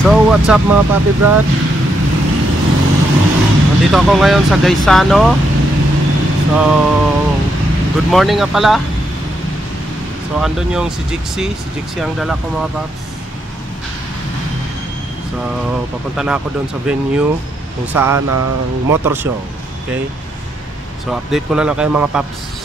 So what's up mga papi brat? Nandito ako ngayon sa Gaisano. So good morning nga pala. So andun yung si Jixie ang dala ko mga paps. So papunta na ako doon sa venue kung saan ang motor show. Okay, so update ko na lang kayo mga paps.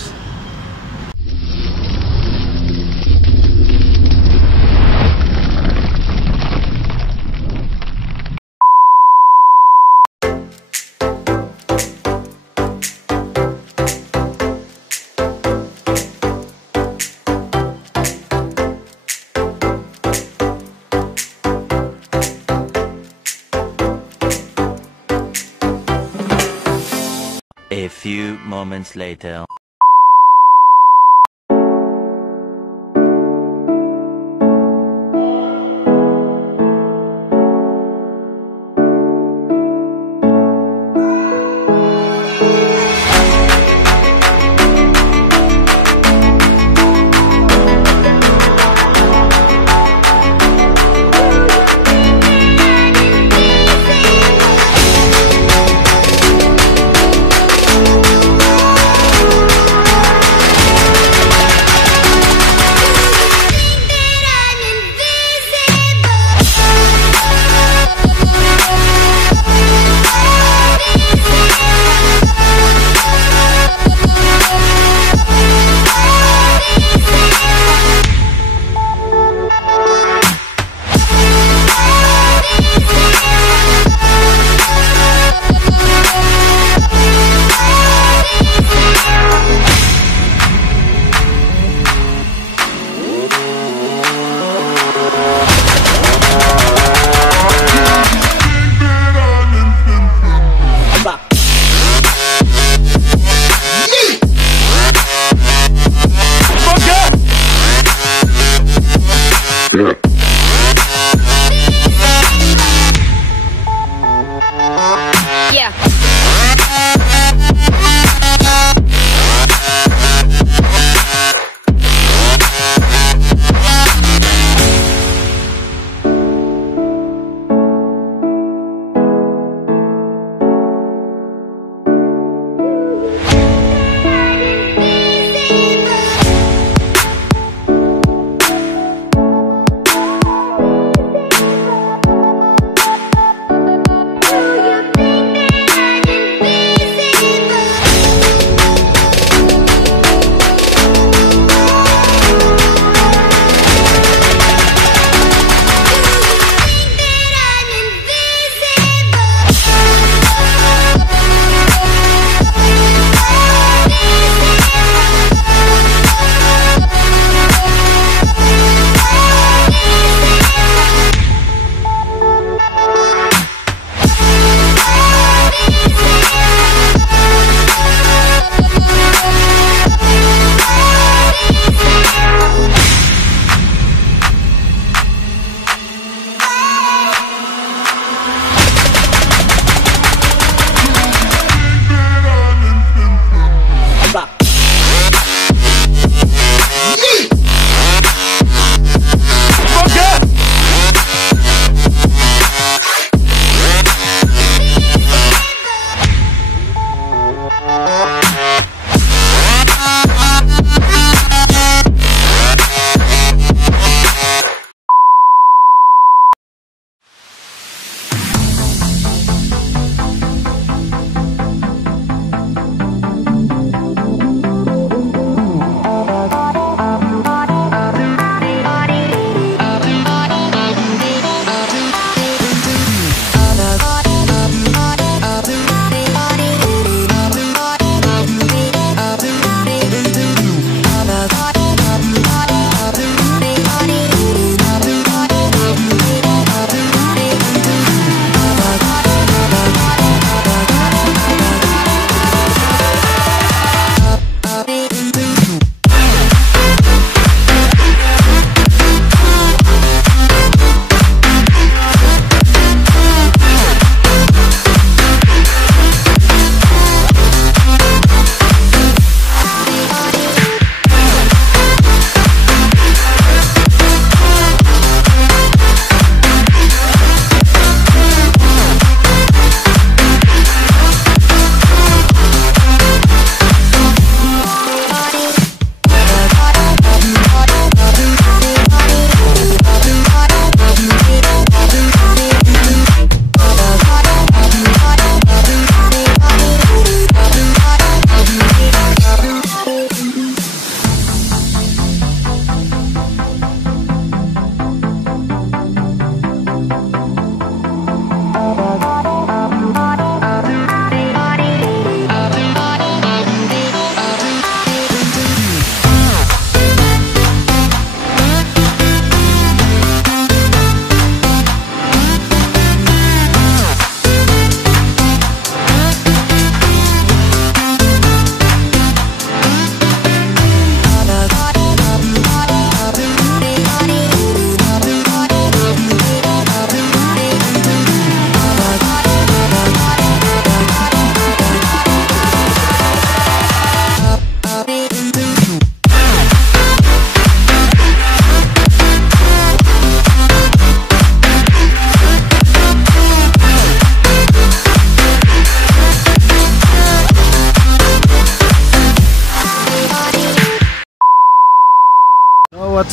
A few moments later.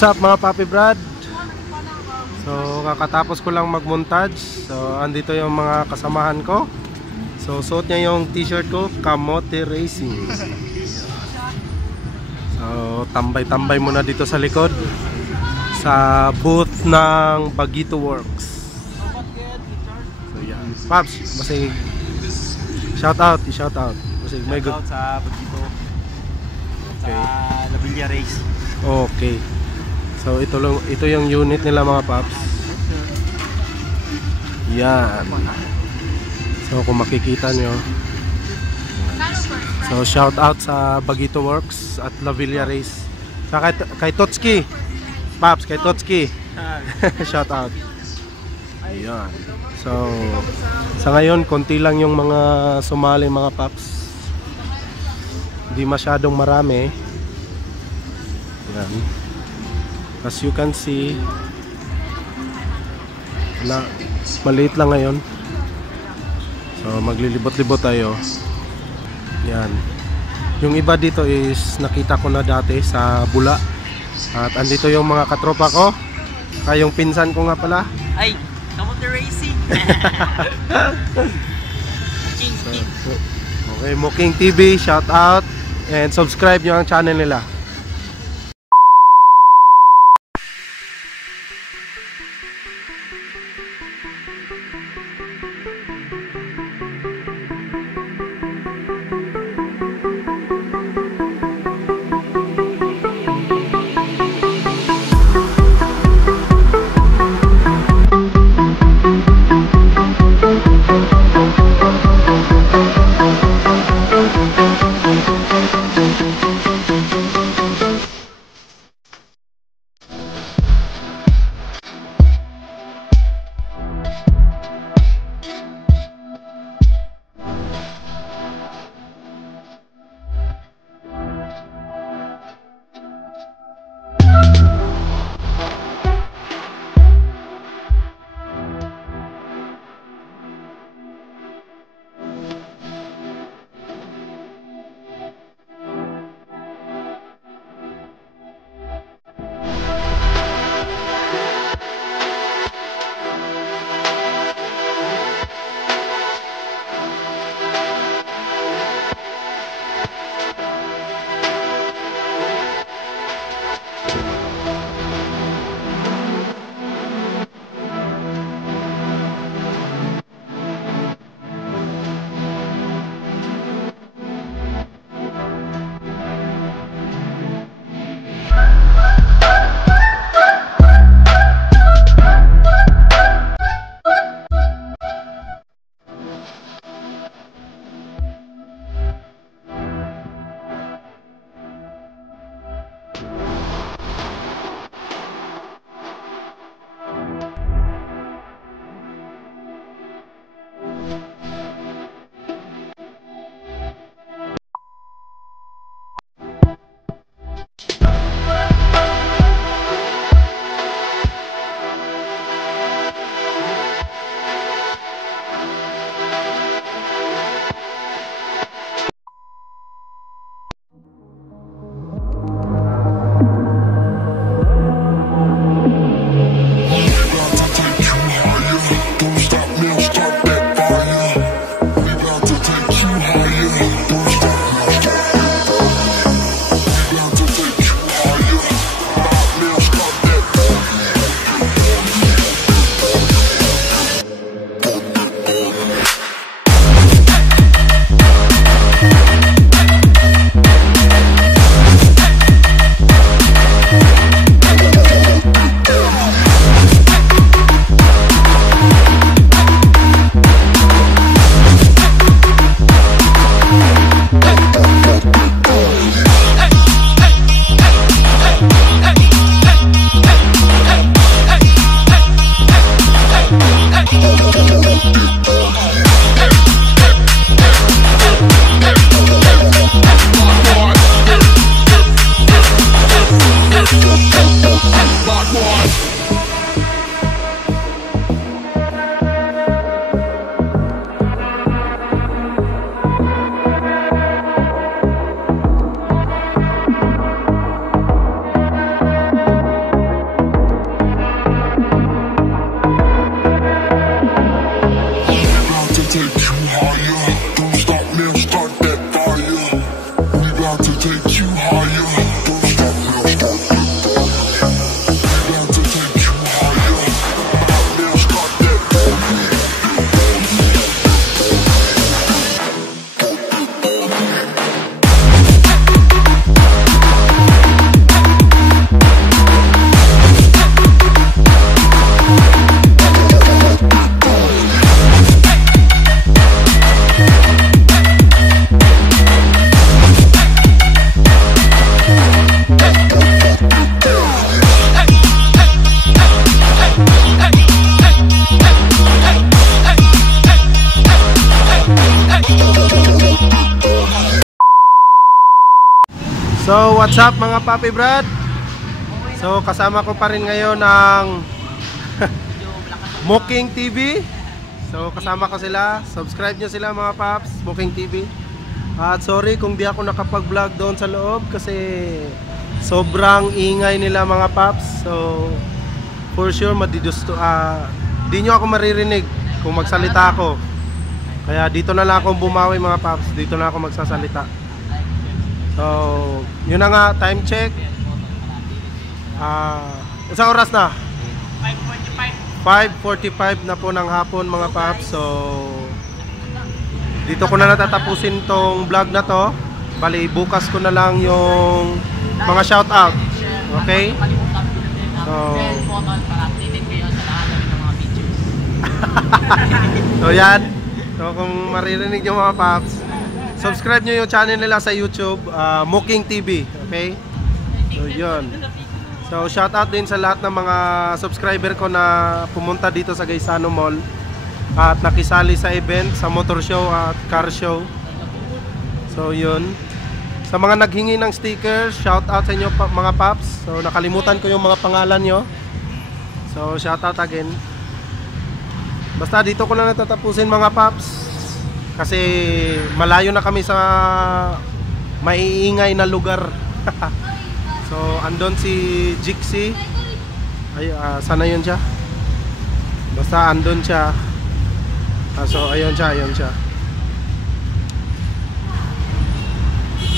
What's up mga Papi Brad? So kakatapos ko lang mag-montage. So andito yung mga kasamahan ko. So suot niya yung t-shirt ko, Kamote Racing. So tambay-tambay muna dito sa likod sa booth ng Bagito Works. So yan. Paps, masig shout out. Masig may good Shout out sa Bagito. Okay. Sa La Villa Race. Okay. So ito yung unit nila mga paps. Yan. So kung makikita nyo. So shout out sa Bagito Works at La Villa Race. Sa kay Totski. Paps, kay Totski. Shout out. Ayan. So sa ngayon konti lang yung mga sumali mga paps. Hindi masyadong marami. Yan. As you can see, maliit lang ngayon. So maglilibot-libot tayo. Yan. Yung iba dito is nakita ko na dati sa Bula. At andito yung mga katropa ko. Kayong pinsan ko nga pala. Ay, Kamote Racing. Okay, Muking TV, shout out. And subscribe nyo ang channel nila. So what's up mga Papi Brad? So kasama ko pa rin ngayon ng Smoking TV. So kasama ko sila. Subscribe nyo sila mga Paps, Smoking TV. At sorry kung di ako nakapag-vlog doon sa loob kasi sobrang ingay nila mga Paps. So for sure di nyo ako maririnig kung magsalita ako. Kaya dito na lang akong bumawi mga Paps. Dito na ako magsasalita. So yun na nga, time check. Isang oras na? 5:45 na po ng hapon mga Paps. So dito ko na natatapusin tong vlog na to. Bali bukas ko na lang yung mga shoutout. Okay? So yan. So kung maririnig nyo mga Paps, subscribe nyo yung channel nila sa YouTube, Smoking TV. Okay? So yun. So shoutout din sa lahat ng mga subscriber ko na pumunta dito sa Gaisano Mall at nakisali sa event, sa motor show at car show. So yun. Sa mga naghingi ng stickers, shoutout sa inyo mga Paps. So nakalimutan ko yung mga pangalan nyo. So shoutout again. Basta dito ko na natatapusin mga Paps. Kasi malayo na kami sa maiingay na lugar. So andon si Jixie. Ay, sana yun siya. Basta andon siya. So ayun siya.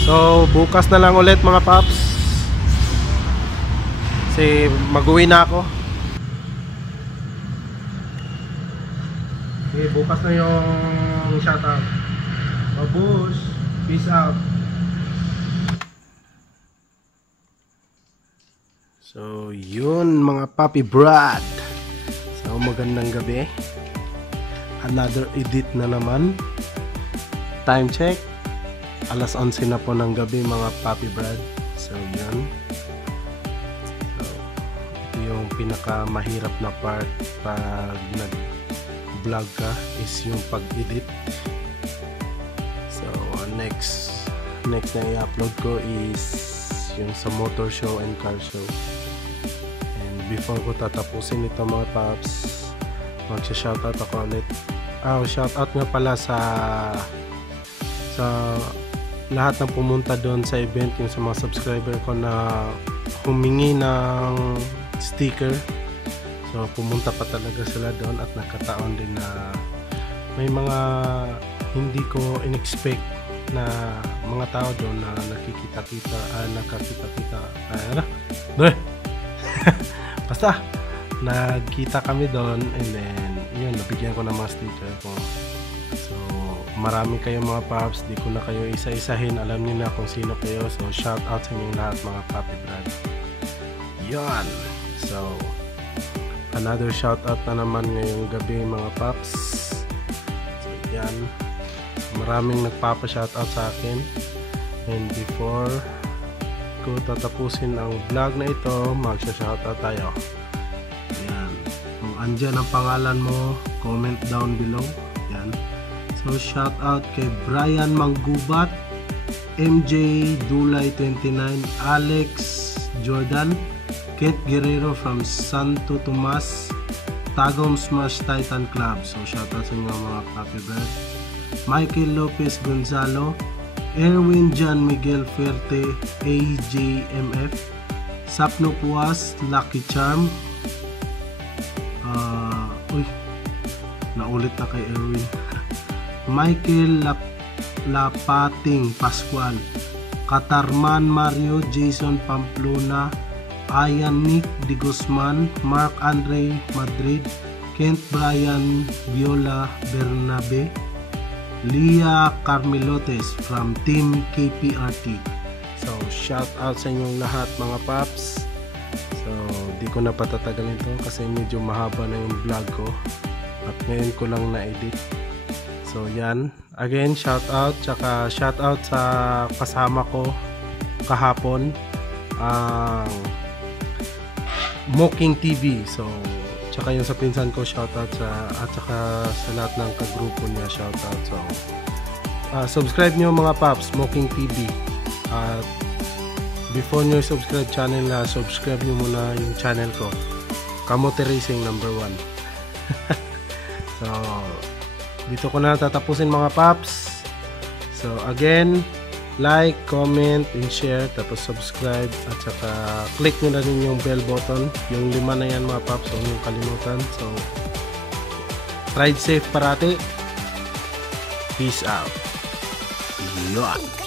So bukas na lang ulit mga Paps. Kasi mag-uwi na ako. Okay, bukas na yung shoutout. Babush, peace out. So yun mga Papi Brad. So magandang gabi. Another edit na naman. Time check, alas 11 na po ng gabi mga Papi Brad. So yun. So, ito yung pinakamahirap na part pag nag-vlog ka is yung pag-edit. So next na i-upload ko is yung sa motor show and car show. And before ko tatapusin ito mga Paps, magsha-shoutout ako ulit. Shoutout nga pala sa lahat ng pumunta doon sa event, yung sa mga subscriber ko na humingi ng sticker. So pumunta pa talaga sila doon at nakataon din na may mga hindi ko in-expect na mga tao doon na nakikita-kita basta nagkita kami doon, and then yun, nabigyan ko ng mga sticker ko. So marami kayo mga Paps, di ko na kayo isa-isahin, alam niyo na kung sino kayo. So shout out sa inyong lahat mga Papi Brad. Yun. So another shout out na naman ngayong gabi mga Paps. So yan, maraming nagpapa-shoutout sa akin. And before ko tatapusin ang vlog na ito, magsha-shoutout tayo. Yan. Kung andyan ang pangalan mo, comment down below. Yan. So shoutout kay Brian Manggubat, MJ Dulay 29, Alex Jordan, Kate Guerrero from Santo Tomas, Tagum Smash Titan Club. So shoutout sa inyo mga Papi Brad. Michael Lopez Gonzalo, Erwin John Miguel Fuerte, AJMF, Sapno Puas, Lucky Charm. Naulit na kay Erwin. Michael Lapating Pascual, Katarman Mario, Jason Pamplona, Ayan Nick De Guzman, Mark Andre Madrid, Kent Brian Viola Bernabe, Lia Carmelotes from Team KPRT. So shout out sa inyong lahat mga Paps. So di ko na patatagalin to kasi medyo mahaba na yung vlog ko at ngayon ko lang na-edit. So yan, again shout out, tsaka shout out sa kasama ko kahapon, Smoking TV. So tsaka yung sa pinsan ko, shoutout at saka sa lahat ng kagrupo niya, shoutout. So subscribe nyo mga Paps, Smoking TV. At before nyo subscribe channel na, subscribe nyo muna yung channel ko, Kamote Racing #1. So dito ko na tatapusin mga paps. So again, like, comment, and share, tapos subscribe, at saka click nyo na rin yung bell button, yung 5 na yan mga paps, huwag nyo kalimutan. So ride safe parati. Peace out. Yun.